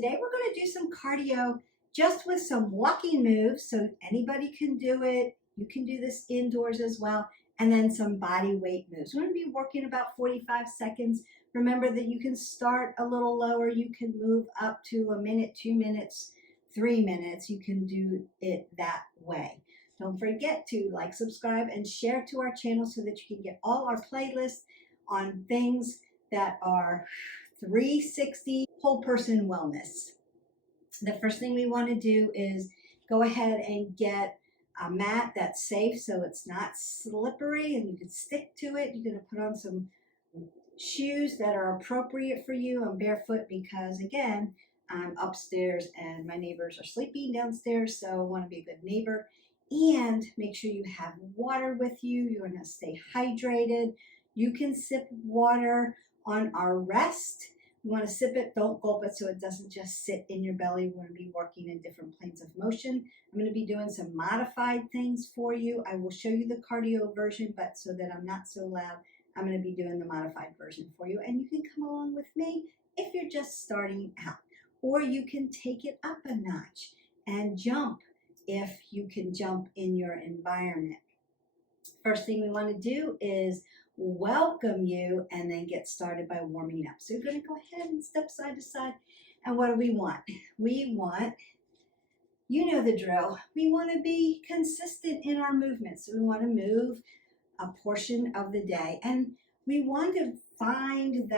today we're going to do some cardio just with some walking moves, so anybody can do it. You can do this indoors as well, and then some body weight moves. We're going to be working about 45 seconds. Remember that you can start a little lower. You can move up to a minute, 2 minutes, 3 minutes. You can do it that way. Don't forget to like, subscribe, and share to our channel so that you can get all our playlists on things that are 360 whole person wellness. The first thing we want to do is go ahead and get a mat that's safe so it's not slippery and you can stick to it. You're going to put on some shoes that are appropriate for you. I'm barefoot because, again, I'm upstairs and my neighbors are sleeping downstairs, so I want to be a good neighbor. And make sure you have water with you. You're going to stay hydrated. You can sip water on our rest. You want to sip it, don't gulp it so it doesn't just sit in your belly. We're going to be working in different planes of motion. I'm going to be doing some modified things for you. I will show you the cardio version, but so that I'm not so loud, I'm going to be doing the modified version for you. And you can come along with me if you're just starting out. Or you can take it up a notch and jump if you can jump in your environment. First thing we want to do is welcome you and then get started by warming up. So you're going to go ahead and step side to side. And what do we want? We want, you know the drill, we want to be consistent in our movements. So we want to move a portion of the day. And we want to find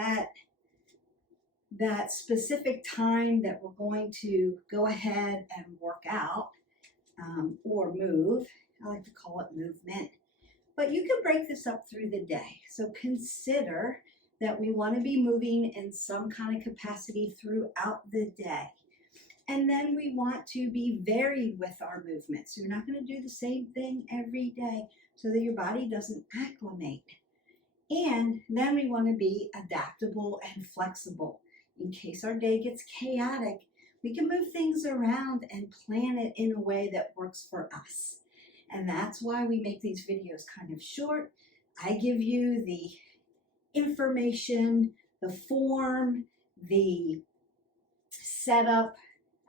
that specific time that we're going to go ahead and work out or move. I like to call it movement. But you can break this up through the day. So consider that we want to be moving in some kind of capacity throughout the day. And then we want to be varied with our movements. So you're not going to do the same thing every day so that your body doesn't acclimate. And then we want to be adaptable and flexible. In case our day gets chaotic, we can move things around and plan it in a way that works for us. And that's why we make these videos kind of short. I give you the information, the form, the setup.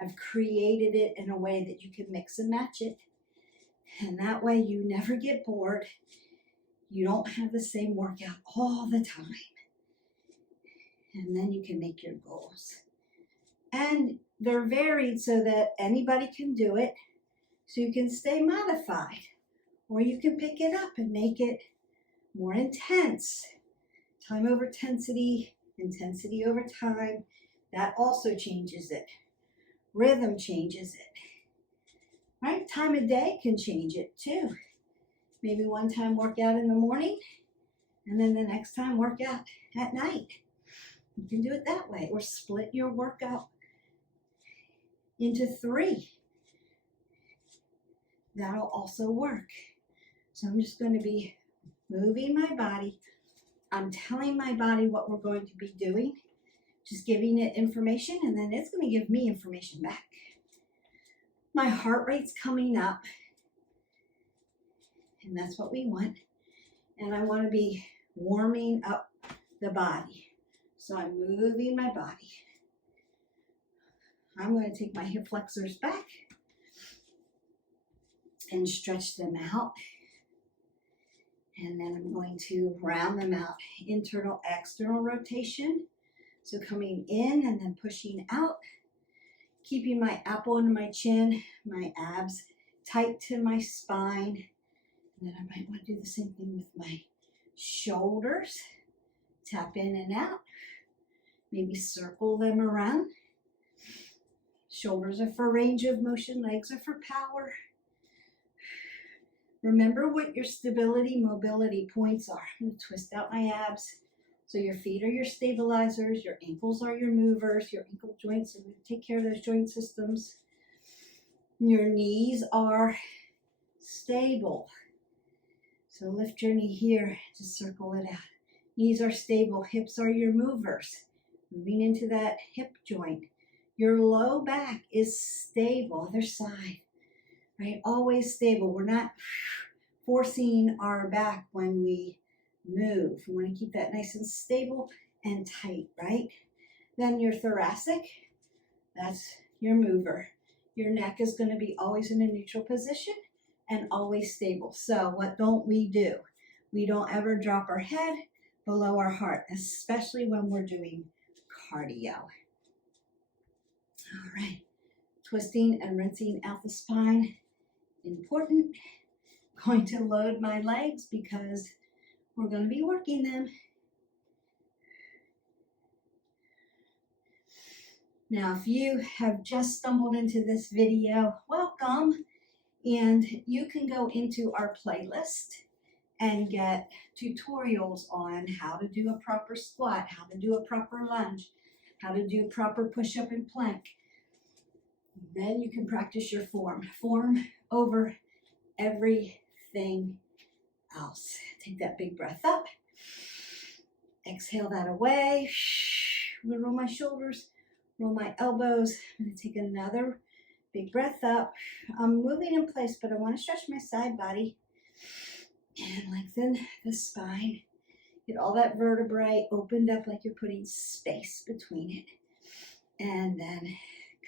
I've created it in a way that you can mix and match it. And that way you never get bored. You don't have the same workout all the time. And then you can make your goals. And they're varied so that anybody can do it. So you can stay modified, or you can pick it up and make it more intense. Time over intensity, intensity over time, that also changes it. Rhythm changes it. Right? Time of day can change it too. Maybe one time work out in the morning, and then the next time work out at night. You can do it that way, or split your workout into 3. That'll also work. So I'm just going to be moving my body. I'm telling my body what we're going to be doing, just giving it information, and then it's going to give me information back. My heart rate's coming up, and that's what we want. And I want to be warming up the body. So I'm moving my body. I'm going to take my hip flexors back and stretch them out. And then I'm going to round them out. Internal, external rotation. So coming in and then pushing out. Keeping my apple under my chin, my abs tight to my spine. And then I might want to do the same thing with my shoulders. Tap in and out. Maybe circle them around. Shoulders are for range of motion. Legs are for power. Remember what your stability, mobility points are. I'm going to twist out my abs. So your feet are your stabilizers, your ankles are your movers, your ankle joints, and we take care of those joint systems. Your knees are stable. So lift your knee here to circle it out. Knees are stable, hips are your movers. Moving into that hip joint. Your low back is stable, other side, right? Always stable. We're not forcing our back when we move. We want to keep that nice and stable and tight, right? Then your thoracic, That's your mover. Your neck is going to be always in a neutral position and always stable. So what don't we do? We don't ever drop our head below our heart, especially when we're doing cardio. All right, twisting and rinsing out the spine, important. Going to load my legs because we're going to be working them. Now, if you have just stumbled into this video, welcome. And you can go into our playlist and get tutorials on how to do a proper squat, how to do a proper lunge, how to do proper push-up and plank. Then you can practice your form over everything else. Take that big breath up. Exhale that away. I'm going to roll my shoulders, roll my elbows. I'm going to take another big breath up. I'm moving in place, but I want to stretch my side body and lengthen the spine. Get all that vertebrae opened up like you're putting space between it. And then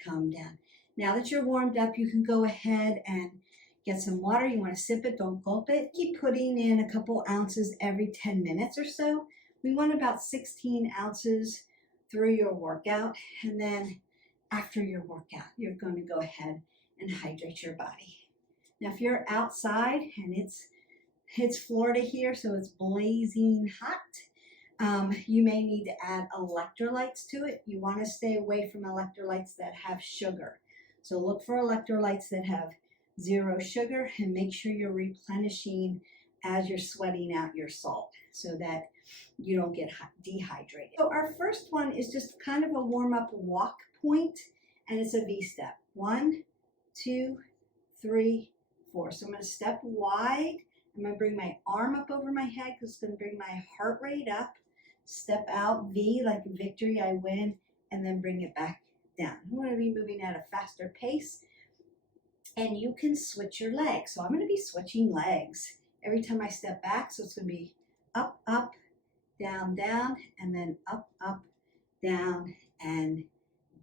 come down. Now that you're warmed up, you can go ahead and get some water. You want to sip it, don't gulp it. Keep putting in a couple ounces every 10 minutes or so. We want about 16 ounces through your workout. And then after your workout, you're going to go ahead and hydrate your body. Now, if you're outside and it's Florida here, so it's blazing hot, you may need to add electrolytes to it. You want to stay away from electrolytes that have sugar. So look for electrolytes that have 0 sugar and make sure you're replenishing as you're sweating out your salt so that you don't get dehydrated. So our first one is just kind of a warm-up walk point, and it's a V-step. 1, 2, 3, 4. So I'm going to step wide. I'm going to bring my arm up over my head because it's going to bring my heart rate up. Step out, V, like victory, I win, and then bring it back down. I'm going to be moving at a faster pace, and you can switch your legs. So I'm going to be switching legs every time I step back. So it's going to be up, up, down, down, and then up, up, down, and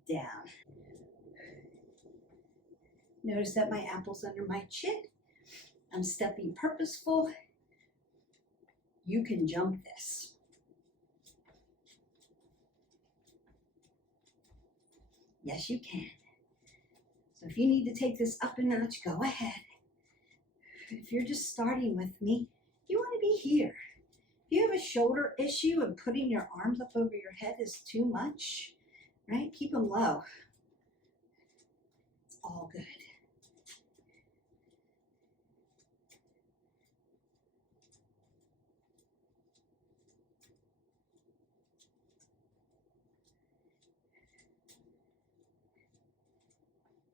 down. Notice that my apple's under my chin. I'm stepping purposeful. You can jump this. Yes, you can. So if you need to take this up a notch, go ahead. If you're just starting with me, you want to be here. If you have a shoulder issue and putting your arms up over your head is too much, right? Keep them low. It's all good.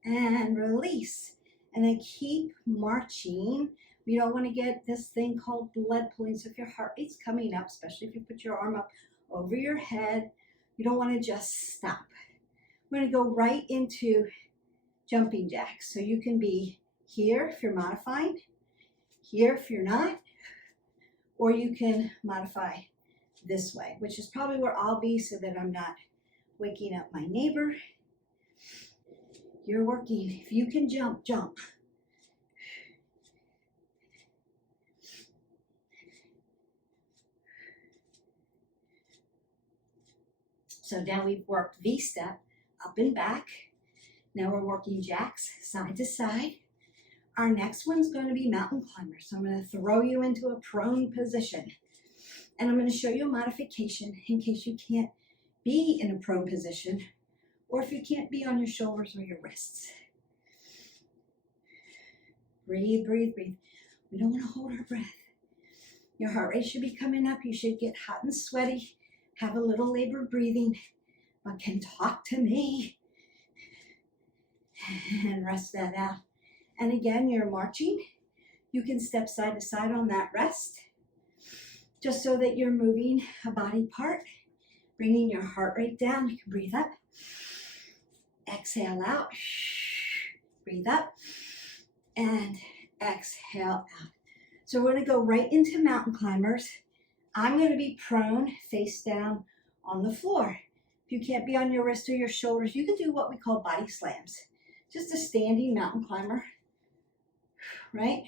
And release, and then keep marching. We don't want to get this thing called blood pooling. So if your heart rate's coming up, especially if you put your arm up over your head, you don't want to just stop. We're going to go right into jumping jacks. So you can be here if you're modifying, here if you're not, or you can modify this way, which is probably where I'll be so that I'm not waking up my neighbor. You're working. If you can jump, jump. So now we've worked V-step, up and back. Now we're working jacks, side to side. Our next one's going to be mountain climbers. So I'm going to throw you into a prone position. And I'm going to show you a modification in case you can't be in a prone position, or if you can't be on your shoulders or your wrists. Breathe, breathe, breathe. We don't want to hold our breath. Your heart rate should be coming up. You should get hot and sweaty, have a little labored breathing, but can talk to me. And rest that out. And again, you're marching. You can step side to side on that rest, just so that you're moving a body part, bringing your heart rate down. You can breathe up. Exhale out, breathe up, and exhale out. So we're going to go right into mountain climbers. I'm going to be prone, face down on the floor. If you can't be on your wrists or your shoulders, you can do what we call body slams. Just a standing mountain climber, right?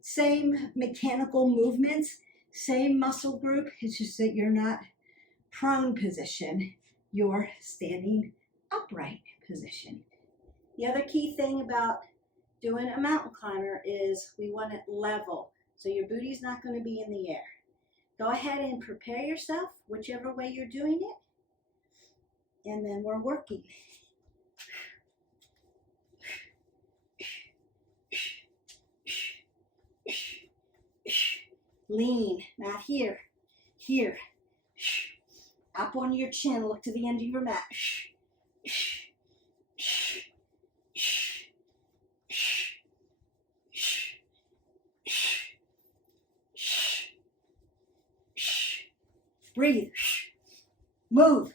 Same mechanical movements, same muscle group. It's just that you're not prone position, you're standing upright position. The other key thing about doing a mountain climber is we want it level. So your booty's not going to be in the air. Go ahead and prepare yourself, whichever way you're doing it. And then we're working. Lean, not here, here. Up on your chin, look to the end of your mat. Breathe. Move.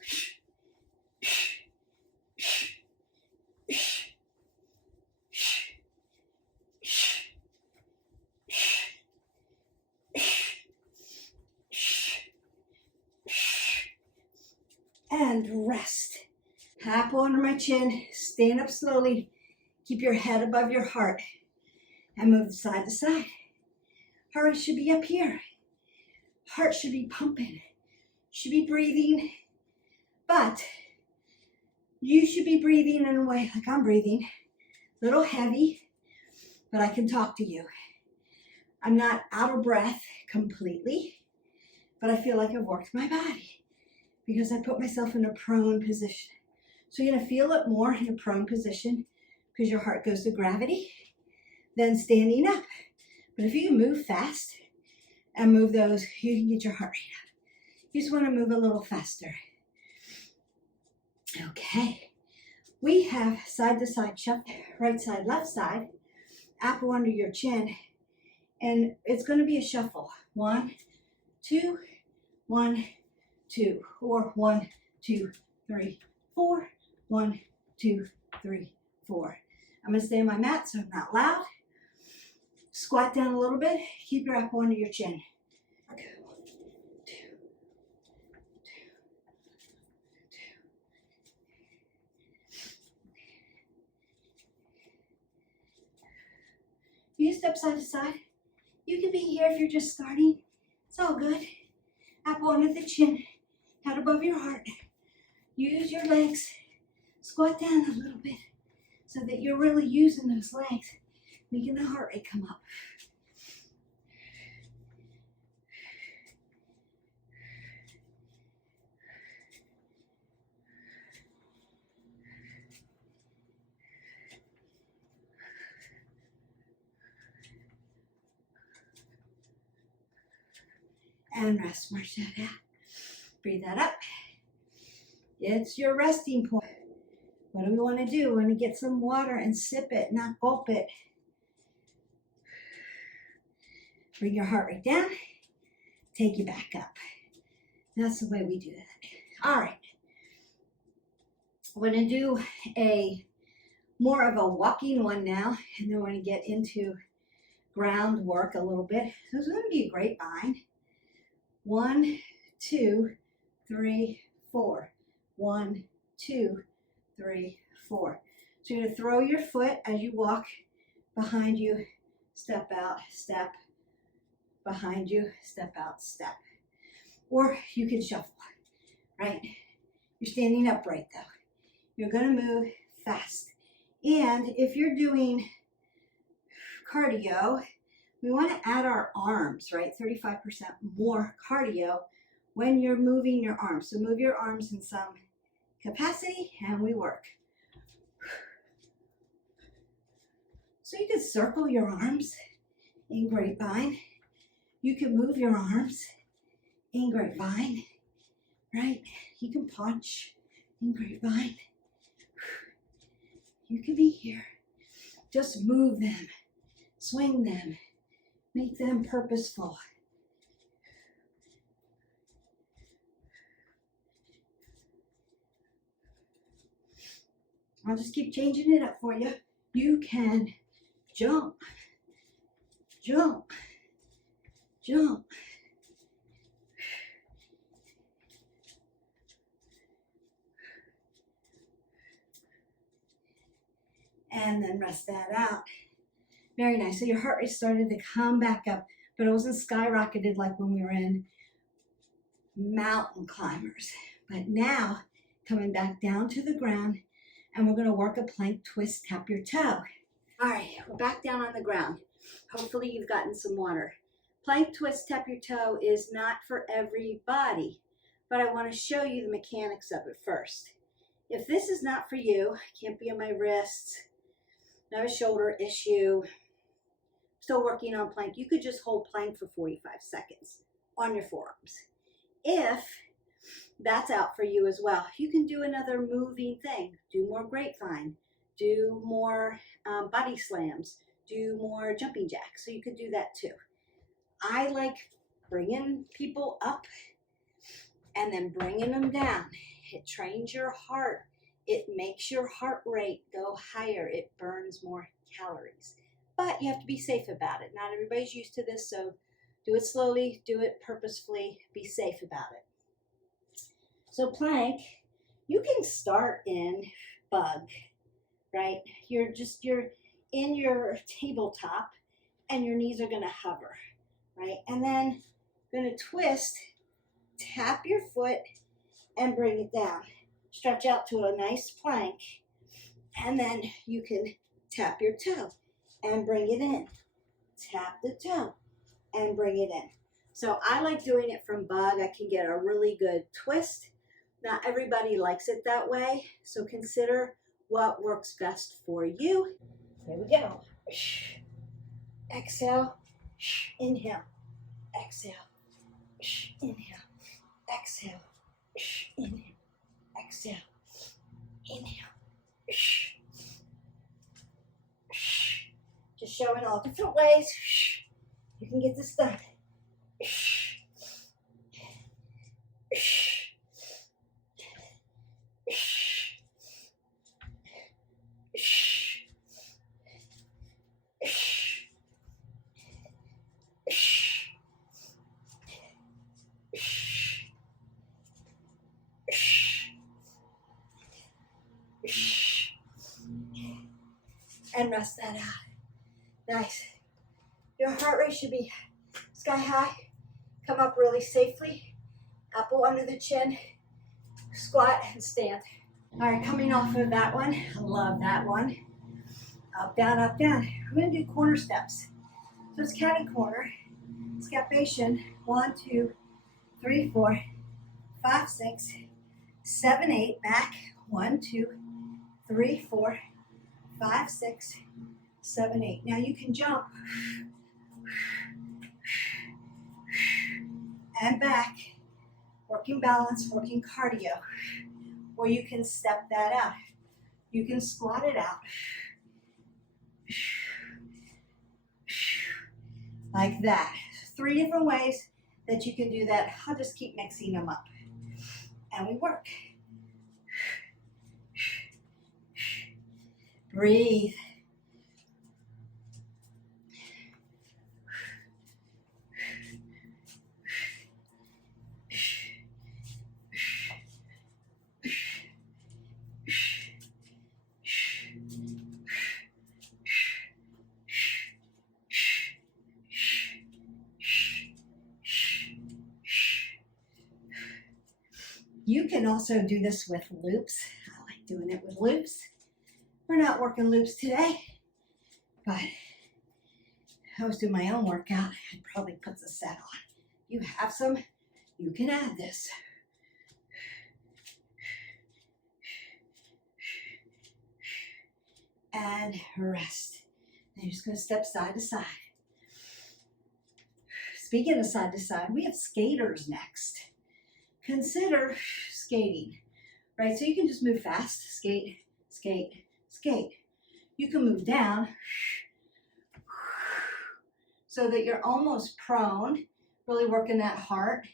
And rest. Tap under my chin, stand up slowly, keep your head above your heart, and move side to side. Heart should be up here. Heart should be pumping. Should be breathing, but you should be breathing in a way like I'm breathing. A little heavy, but I can talk to you. I'm not out of breath completely, but I feel like I've worked my body because I put myself in a prone position. So you're going to feel it more in a prone position because your heart goes to gravity than standing up. But if you can move fast and move those, you can get your heart rate up. You just want to move a little faster. Okay. We have side to side shuffle, right side, left side, apple under your chin, and it's going to be a shuffle. 1, 2, 1, 2, or 1, 2, 3, 4, 1, 2, 3, 4. I'm going to stay on my mat so I'm not loud. Squat down a little bit. Keep your apple under your chin. You step side to side. You can be here if you're just starting. It's all good. Apple under the chin, head above your heart. Use your legs. Squat down a little bit so that you're really using those legs, making the heart rate come up. And rest, march that out. Breathe that up. It's your resting point. What do we want to do? We want to get some water and sip it, not gulp it. Bring your heart rate down. Take you back up. That's the way we do that. All right. We're going to do more of a walking one now, and then we're going to get into groundwork a little bit. So it's going to be a grapevine. 1, 2, 3, 4. 1, 2, 3, 4. So you're going to throw your foot as you walk behind you, step out, step, behind you, step out, step. Or you can shuffle, right? You're standing upright though. You're going to move fast. And if you're doing cardio, we want to add our arms, right? 35% more cardio when you're moving your arms. So move your arms in some capacity and we work. So you can circle your arms in grapevine. You can move your arms in grapevine, right? You can punch in grapevine. You can be here. Just move them, swing them, make them purposeful. I'll just keep changing it up for you. You can jump, jump, jump. And then rest that out. Very nice. So your heart rate started to come back up, but it wasn't skyrocketed like when we were in mountain climbers. But now, coming back down to the ground, and we're going to work a plank twist, tap your toe. All right, we're back down on the ground. Hopefully you've gotten some water. Plank twist, tap your toe is not for everybody, but I want to show you the mechanics of it first. If this is not for you, can't be on my wrists, not a shoulder issue, still working on plank, you could just hold plank for 45 seconds on your forearms. If that's out for you as well, you can do another moving thing. Do more grapevine, do more body slams, do more jumping jacks. So you could do that too. I like bringing people up and then bringing them down. It trains your heart. It makes your heart rate go higher. It burns more calories. But you have to be safe about it. Not everybody's used to this, so do it slowly, do it purposefully, be safe about it. So plank, you can start in bug, right? You're in your tabletop and your knees are gonna hover, right? And then gonna twist, tap your foot and bring it down. Stretch out to a nice plank, and then you can tap your toe and bring it in. Tap the toe and bring it in. So I like doing it from bug. I can get a really good twist. Not everybody likes it that way, so consider what works best for you. Here we go. Exhale, inhale, exhale, inhale, exhale, inhale, exhale, inhale. Just showing all different ways you can get this done. And rest that out. Nice. Your heart rate should be sky high. Come up really safely. Elbow under the chin. Squat and stand. All right, coming off of that one. I love that one. Up, down, up, down. We're going to do corner steps. So it's catty corner. Scapation. 1, 2, 3, 4, 5, 6, 7, 8. Back. 1, 2, 3, 4, 5, 6, 7, 8. Now you can jump and back, working balance, working cardio, or you can step that out. You can squat it out like that. 3 different ways that you can do that. I'll just keep mixing them up and we work. Breathe. You can also do this with loops. I like doing it with loops. We're not working loops today, but if I was doing my own workout, I'd probably put the set on. You have some, you can add this. And rest. Then you're just going to step side to side. Speaking of side to side, we have skaters next. Consider skating, right? So you can just move fast, skate, skate, skate. You can move down so that you're almost prone, really working that heart,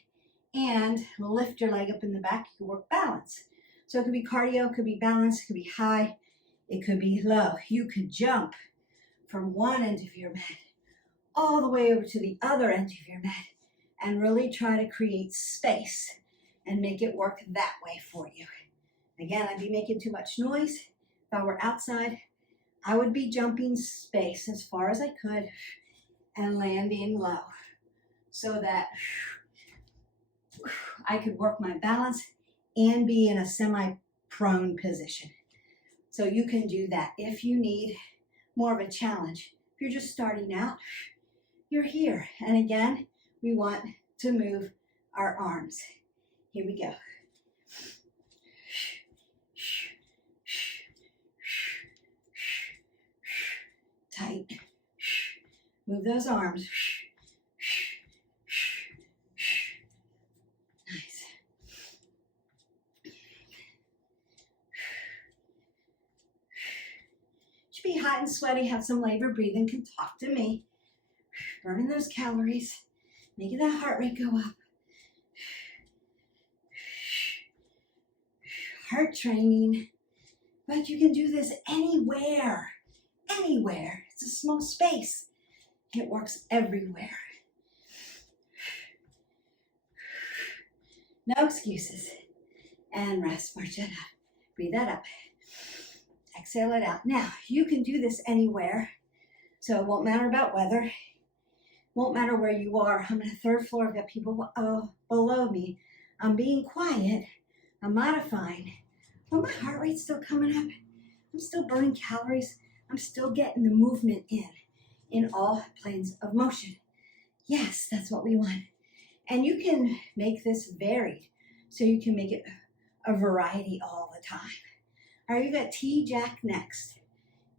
and lift your leg up in the back. You can work balance. So it could be cardio, it could be balance, it could be high, it could be low. You could jump from one end of your mat all the way over to the other end of your mat and really try to create space and make it work that way for you. Again, I'd be making too much noise. If I were outside, I would be jumping space as far as I could and landing low so that I could work my balance and be in a semi-prone position. So you can do that if you need more of a challenge. If you're just starting out, you're here. And again, we want to move our arms. Here we go. Tight. Move those arms. Nice. Should be hot and sweaty, have some labor breathing, can talk to me. Burning those calories, making that heart rate go up. Heart training, but you can do this anywhere, anywhere. It's a small space. It works everywhere. No excuses. And rest, march it up. Breathe that up. Exhale it out. Now, you can do this anywhere, so it won't matter about weather. Won't matter where you are. I'm on the third floor. I've got people below me. I'm being quiet. I'm modifying. But my heart rate's still coming up. I'm still burning calories. I'm still getting the movement in all planes of motion. Yes, that's what we want. And you can make this varied. So you can make it a variety all the time. All right, we've got T-Jack next.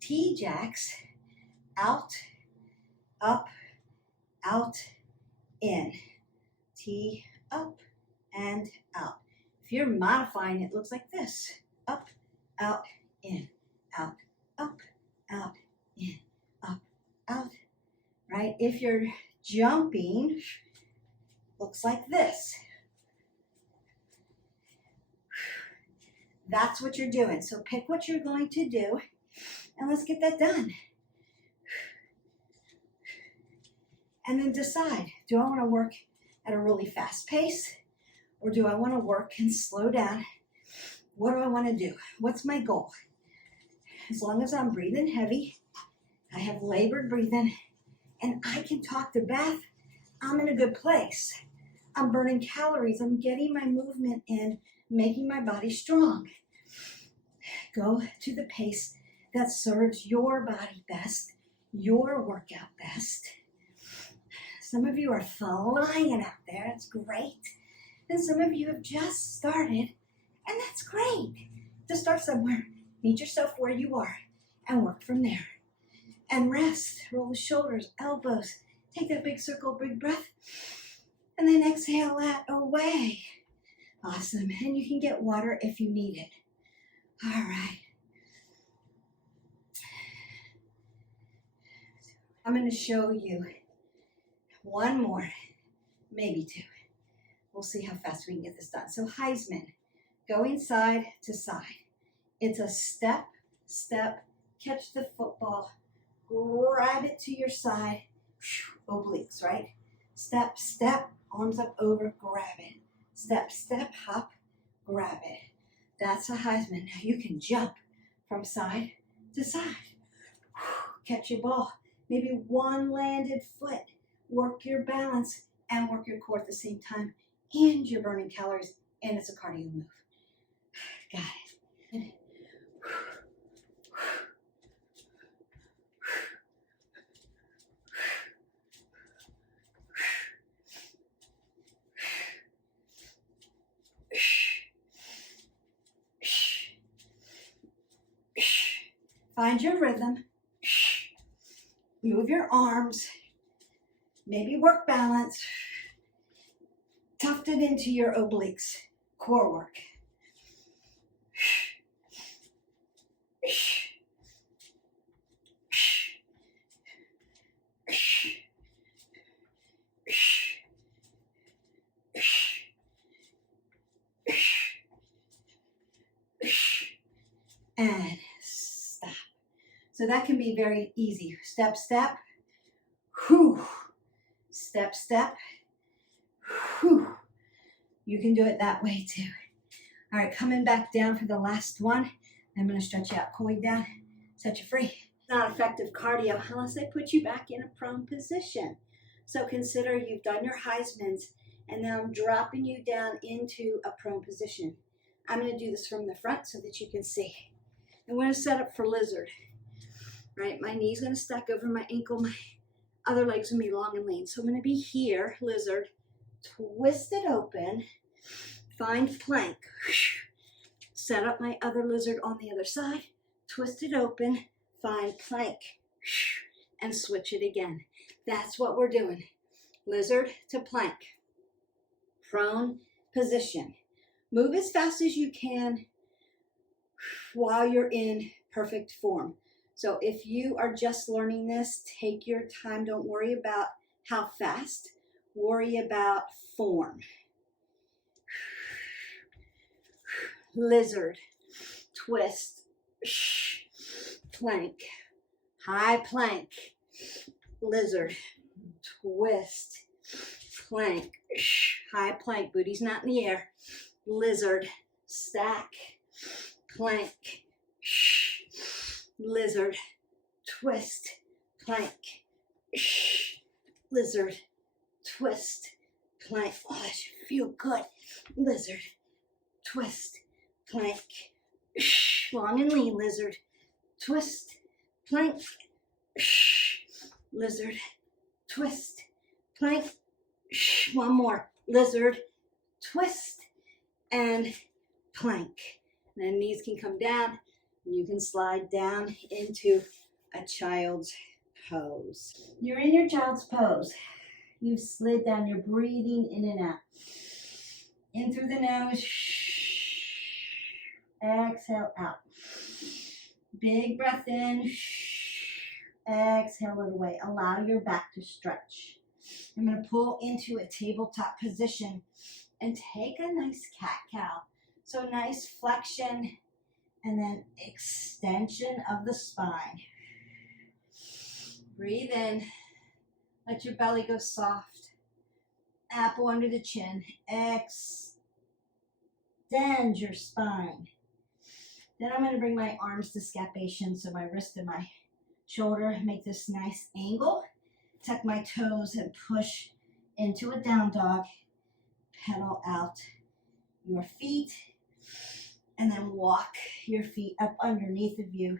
T-Jacks, out, up, out, in. T, up, and out. If you're modifying, it looks like this. Up, out, in, out, up, out, in, up, out, right? If you're jumping, looks like this. That's what you're doing. So pick what you're going to do, and let's get that done. And then decide, do I want to work at a really fast pace, or do I want to work and slow down? What do I want to do? What's my goal? As long as I'm breathing heavy, I have labored breathing, and I can talk to Beth, I'm in a good place. I'm burning calories. I'm getting my movement in, making my body strong. Go to the pace that serves your body best, your workout best. Some of you are flying out there. It's great. And some of you have just started, and that's great. To start somewhere, meet yourself where you are and work from there. And rest, roll the shoulders, elbows, take that big circle, big breath, and then exhale that away. Awesome. And you can get water if you need it. All right. I'm going to show you one more, maybe two. We'll see how fast we can get this done. So Heizman, going side to side. It's a step, step, catch the football, grab it to your side, obliques, right? Step, step, arms up over, grab it. Step, step, hop, grab it. That's a Heizman. Now you can jump from side to side. Catch your ball. Maybe one landed foot. Work your balance and work your core at the same time. And you're burning calories, and it's a cardio move. Got it. Find your rhythm. Move your arms. Maybe work balance. Tuft it into your obliques. Core work. And stop. So that can be very easy. Step, step. Whew. Step, step. Whew. You can do it that way too. All right, coming back down for the last one. I'm going to stretch you out, cool you down, set you free. Not effective cardio unless I put you back in a prone position. So consider you've done your Heizmans, and now I'm dropping you down into a prone position. I'm going to do this from the front so that you can see. I'm going to set up for lizard. Right, my knee's going to stack over my ankle. My other leg's going to be long and lean. So I'm going to be here, lizard, twist it open, find plank. Set up my other lizard on the other side, twist it open, find plank, and switch it again. That's what we're doing. Lizard to plank. Prone position. Move as fast as you can while you're in perfect form. So if you are just learning this, take your time. Don't worry about how fast. Worry about form. Lizard, twist, plank, high plank, lizard, twist, plank, high plank, booty's not in the air, lizard, stack, plank, lizard, twist, plank, lizard, twist, plank. Oh, that should feel good. Lizard, twist, plank, long and lean, lizard, twist, plank, lizard, twist, plank, one more, lizard, twist, and plank. And then knees can come down, and you can slide down into a child's pose. You're in your child's pose. You've slid down, you're breathing in and out. In through the nose, exhale out. Big breath in, exhale it away. Allow your back to stretch. I'm going to pull into a tabletop position and take a nice cat-cow. So nice flexion and then extension of the spine. Breathe in. Let your belly go soft. Apple under the chin. Extend your spine. Then I'm going to bring my arms to scapation, so my wrist and my shoulder make this nice angle. Tuck my toes and push into a down dog. Pedal out your feet and then walk your feet up underneath of you.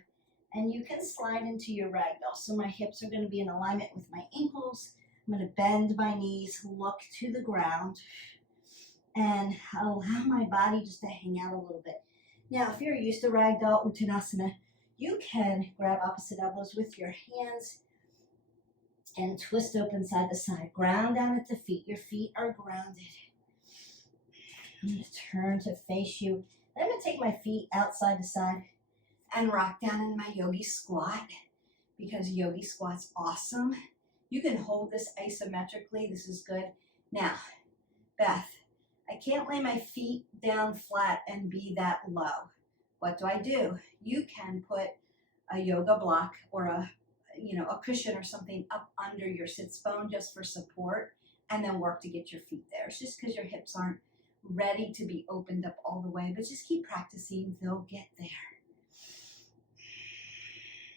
And you can slide into your ragdoll. So my hips are going to be in alignment with my ankles. I'm going to bend my knees, look to the ground, and allow my body just to hang out a little bit. Now, if you're used to ragdoll uttanasana, you can grab opposite elbows with your hands and twist open side to side. Ground down at the feet. Your feet are grounded. I'm going to turn to face you. Then I'm going to take my feet outside to side and rock down in my yogi squat, because yogi squat's awesome. You can hold this isometrically. This is good. Now, Beth, I can't lay my feet down flat and be that low. What do? You can put a yoga block or a cushion or something up under your sits bone just for support, and then work to get your feet there. It's just because your hips aren't ready to be opened up all the way, but just keep practicing. They'll get there.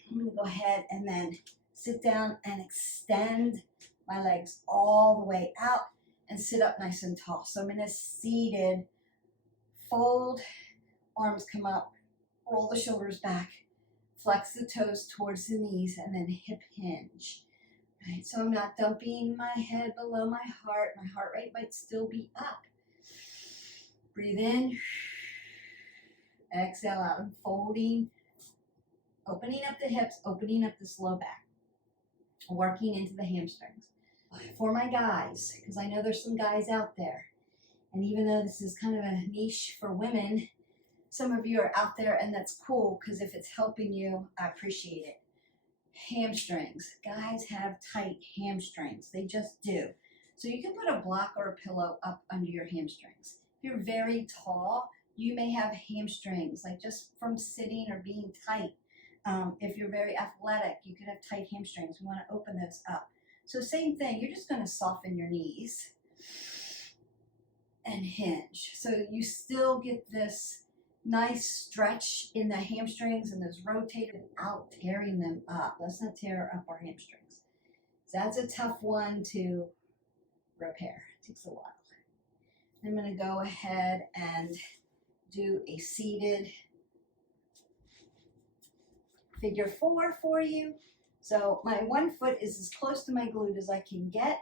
I'm going to go ahead and then sit down and extend my legs all the way out and sit up nice and tall. So I'm in a seated fold, arms come up, roll the shoulders back, flex the toes towards the knees, and then hip hinge. Right, so I'm not dumping my head below my heart. My heart rate might still be up. Breathe in, exhale out, and folding, opening up the hips, opening up this low back, working into the hamstrings. For my guys, because I know there's some guys out there, and even though this is kind of a niche for women, some of you are out there, and that's cool, because if it's helping you, I appreciate it. Hamstrings. Guys have tight hamstrings. They just do. So you can put a block or a pillow up under your hamstrings. If you're very tall, you may have hamstrings, like just from sitting or being tight. If you're very athletic, you could have tight hamstrings. We want to open those up. So same thing, you're just going to soften your knees and hinge. So you still get this nice stretch in the hamstrings and those rotated without tearing them up. Let's not tear up our hamstrings. So that's a tough one to repair. It takes a while. I'm going to go ahead and do a seated figure 4 for you. So my one foot is as close to my glute as I can get.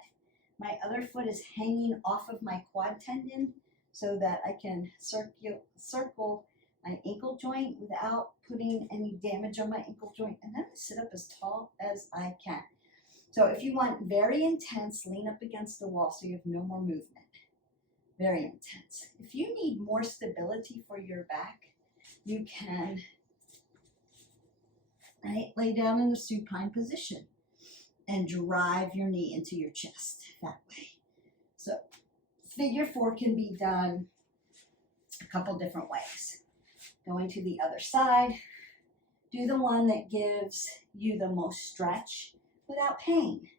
My other foot is hanging off of my quad tendon so that I can circle my ankle joint without putting any damage on my ankle joint. And then I sit up as tall as I can. So if you want very intense, lean up against the wall so you have no more movement. Very intense. If you need more stability for your back, you can lay down in the supine position and drive your knee into your chest that way. So figure 4 can be done a couple different ways. Going to the other side, do the one that gives you the most stretch without pain.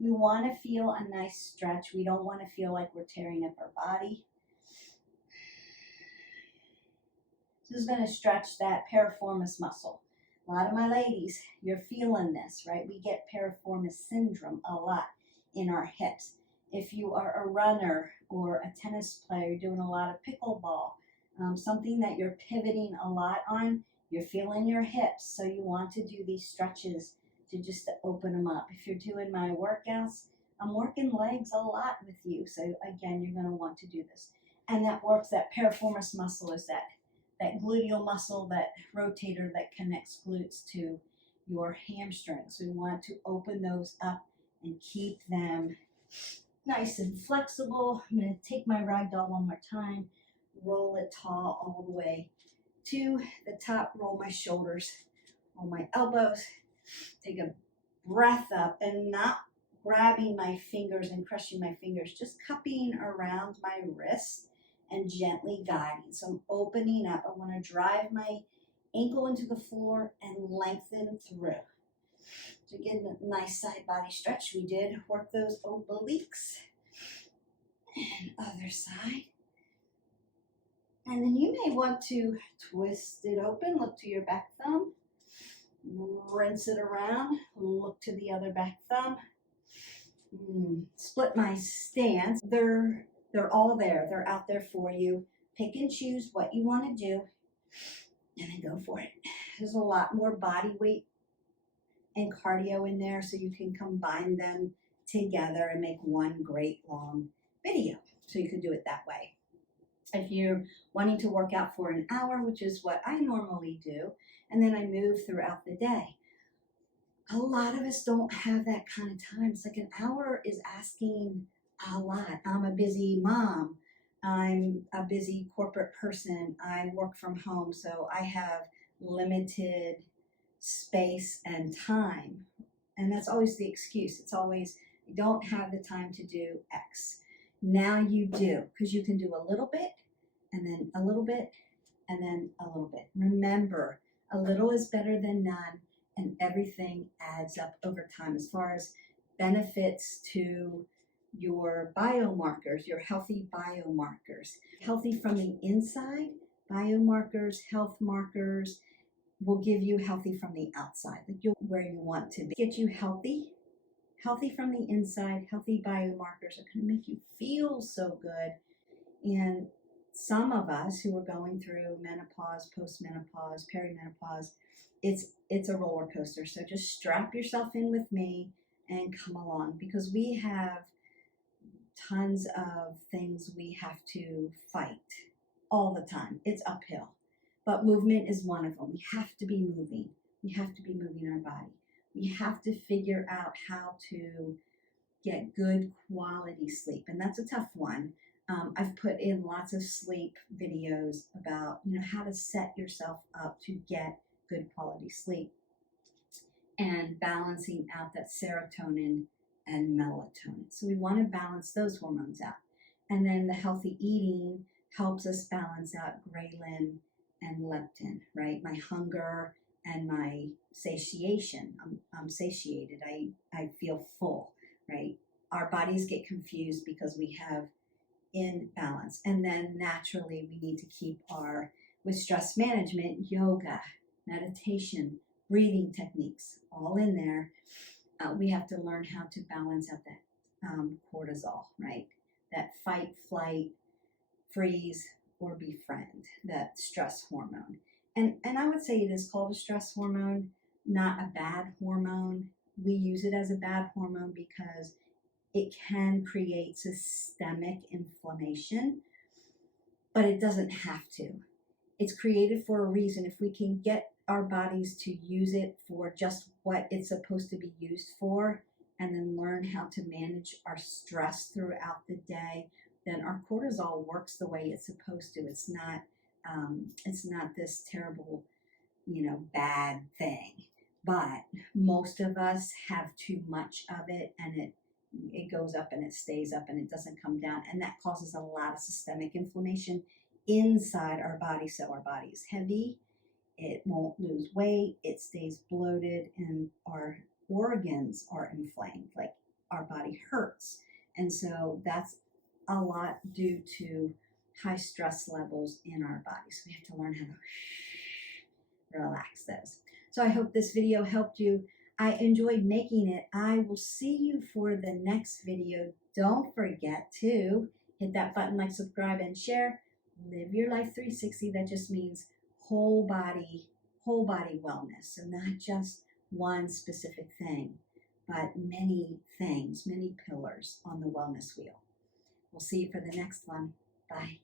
We want to feel a nice stretch. We don't want to feel like we're tearing up our body. This is going to stretch that piriformis muscle. A lot of my ladies, you're feeling this, right? We get piriformis syndrome a lot in our hips. If you are a runner or a tennis player, you're doing a lot of pickleball, something that you're pivoting a lot on, you're feeling your hips. So you want to do these stretches to open them up. If you're doing my workouts, I'm working legs a lot with you. So again, you're going to want to do this. And that works, that piriformis muscle is that gluteal muscle, that rotator that connects glutes to your hamstrings. So we want to open those up and keep them nice and flexible. I'm going to take my ragdoll one more time, roll it tall all the way to the top, roll my shoulders, roll my elbows, take a breath up and not grabbing my fingers and crushing my fingers, just cupping around my wrist and gently guiding. So I'm opening up. I want to drive my ankle into the floor and lengthen through. So getting a nice side body stretch. We did work those obliques. And other side. And then you may want to twist it open, look to your back thumb, rinse it around, look to the other back thumb. Split my stance. They're all there. They're out there for you. Pick and choose what you want to do and then go for it. There's a lot more body weight and cardio in there, so you can combine them together and make one great long video. So you can do it that way. If you're wanting to work out for an hour, which is what I normally do, and then I move throughout the day. A lot of us don't have that kind of time. It's like an hour is asking a lot. I'm a busy mom. I'm a busy corporate person. I work from home, so I have limited space and time. And that's always the excuse. It's always, you don't have the time to do X. Now you do, because you can do a little bit, and then a little bit, and then a little bit. Remember, a little is better than none, and everything adds up over time as far as benefits to your biomarkers, your healthy biomarkers. Healthy from the inside, biomarkers, health markers will give you healthy from the outside, like you're where you want to be. Get you healthy from the inside. Healthy biomarkers are going to make you feel so good. And some of us who are going through menopause, postmenopause, perimenopause, it's a roller coaster. So just strap yourself in with me and come along, because we have tons of things we have to fight all the time. It's uphill, but movement is one of them. We have to be moving. We have to be moving our body. We have to figure out how to get good quality sleep, and that's a tough one. I've put in lots of sleep videos about, how to set yourself up to get good quality sleep and balancing out that serotonin and melatonin. So we want to balance those hormones out. And then the healthy eating helps us balance out ghrelin and leptin, right? My hunger and my satiation. I'm satiated. I feel full. right? Our bodies get confused because we have imbalance. And then naturally, we need to keep with stress management, yoga, meditation, breathing techniques, all in there. We have to learn how to balance out that cortisol, right? That fight, flight, freeze, or befriend, that stress hormone. And I would say it is called a stress hormone, not a bad hormone. We use it as a bad hormone because it can create systemic inflammation, but it doesn't have to. It's created for a reason. If we can get our bodies to use it for just what it's supposed to be used for, and then learn how to manage our stress throughout the day, then our cortisol works the way it's supposed to. It's not this terrible, bad thing. But most of us have too much of it, and it goes up and it stays up and it doesn't come down, and that causes a lot of systemic inflammation inside our body. So our body is heavy, it won't lose weight, it stays bloated, and our organs are inflamed, like our body hurts. And so that's a lot due to high stress levels in our body. So we have to learn how to relax those. So I hope this video helped you. I enjoyed making it. I will see you for the next video. Don't forget to hit that button, like, subscribe, and share. Live your life 360. That just means whole body wellness. So not just one specific thing, but many things, many pillars on the wellness wheel. We'll see you for the next one. Bye.